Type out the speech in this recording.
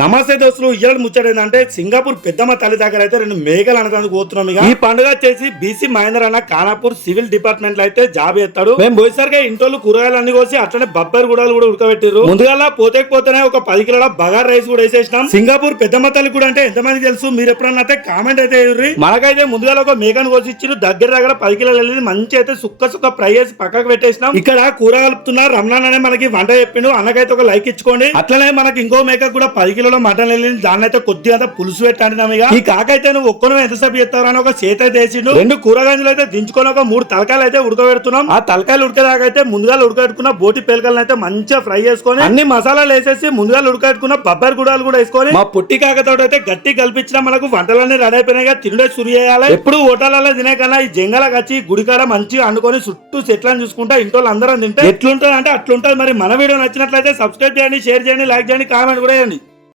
నమస్తే దోస్తులు, ఇయ్యాల ముచ్చట ఏంటంటే సింగపూర్ పెద్దమ్మ తల్లి దగ్గర అయితే 2 మేకలు అనడానికి పోతున్నాం. ఈ పండుగ వచ్చేసి బీసీ మహేందర్ అన్న ఖానాపూర్ సివిల్ డిపార్ట్మెంట్ లో అయితే జాబ్ చేస్తాడు. మేము పోయేసరికి ఇంట్లో కూరగాయలు అన్ని కోసి అట్లనే బబ్బర్ గుడాలు కూడా ఉడకబెట్టారు. ముందుగా పోతేనే ఒక 10 కిలోల బగార్ రైస్ కూడా వేసేసినాం. సింగపూర్ పెద్దమ్మ తల్లి కూడా అంటే ఎంతమంది తెలుసు, మీరు ఎప్పుడన్నా అయితే కామెంట్ అయితే ఎదుర్రి. మనకైతే ముందుగా ఒక మేకను కోసి ఇచ్చి దగ్గర 10 కిలోలు వెళ్ళి మంచి అయితే సుక్క ఫ్రై చేసి పక్కకు పెట్టేసినాం. ఇక్కడ కూర కలుపుతున్నా రమణాన్ అనే మనకి వంట చెప్పిండు. అన్నకైతే ఒక లైక్ ఇచ్చుకోండి. అట్లనే మనకి ఇంకో మేక కూడా 10 కిలోల మటన్ వెళ్ళింది. దాన్ని అయితే కొద్దిగా పులుసు పెట్టాను. ఈ కాకైతే నువ్వు ఒక్కను ఎంతసేపు చేస్తావు అని ఒక చేత అయితే వేసిండు. 2 కూరగాయలు అయితే దించుకొని ఒక 3 తలకాయలు అయితే ఉడకబెడుతున్నాం. ఆ తలకాయలు ఉడకేదాకైతే ముందుగా ఉడకబెట్టుకున్న బోటి పేలకలను అయితే మంచిగా ఫ్రై చేసుకొని అన్ని మసాలాలు వేసేసి ముందుగా ఉడకబెట్టుకున్న బబ్బర్ గుడాలు కూడా వేసుకొని మా పుట్టి కాకతో అయితే గట్టి కల్పించిన మనకు వంటలన్నీ రెడీ అయిపోయినాయి. తిండే సురి చేయాలి. ఎప్పుడు హోటల్లో తినే కన్నా ఈ జంగలకు వచ్చి గుడికాడ మంచిగా వండుకొని చుట్టూ చెట్లను చూసుకుంటా ఇంట్లో అందరం తింటే ఎట్లుంటది అంటే అట్లుంటది. మరి మన వీడియో నచ్చినట్లయితే సబ్స్క్రైబ్ చేయండి, షేర్ చేయండి, లైక్ చేయండి, కామెంట్ కూడా చేయండి.